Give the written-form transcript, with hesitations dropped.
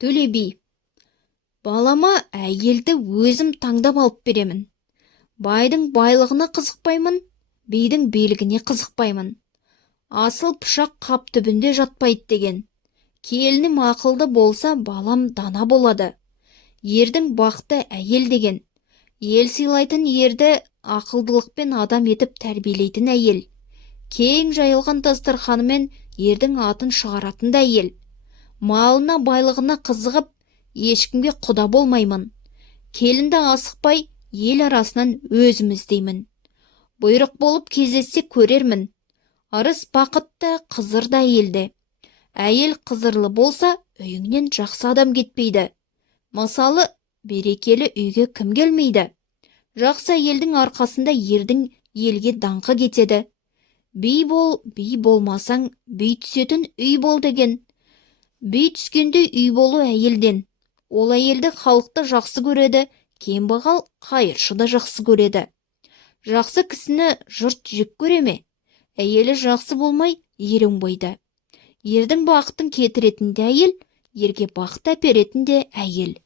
Төле би, балама әйелді өзім таңдап алып беремін. Байдың байлығына қызықпаймын, бидің белгіне қызықпаймын. Асыл пышақ қап түбінде жатпайды деген. Келінім ақылды болса, балам дана болады. Ердің бақты әйел деген. Ел сыйлайтын ерді ақылдылықпен адам етіп тәрбиелейтін әйел. Кең жайылған дастарханымен ердің атын шығаратын да әйел. Малына байлығына қызығып, ешкімге құда болмаймын. Келінді асықпай, ел арасынан өзім іздеймін. Бұйрық болып кездессе көрермін. Арыс бақытты, қызыр да әйелде. Әйел қызырлы болса, үйіңнен жақсы адам кетпейді. Мысалы, берекелі үйге кім келмейді? Жақсы әйелдің арқасында ердің елге даңқы кетеді. Би бол, би болмасаң, би түсетін үй бол деген. Би түскенде үй болу әйелден. Ол әйелді халықты жақсы көреді, кембағал қайыршы да жақсы көреді. Жақсы кісіні жұрт жек көре ме? Әйелі жақсы болмай, ер оңбайды. Ердің бақытын кетіретін де әйел, ерге бақыт әперетін де әйел.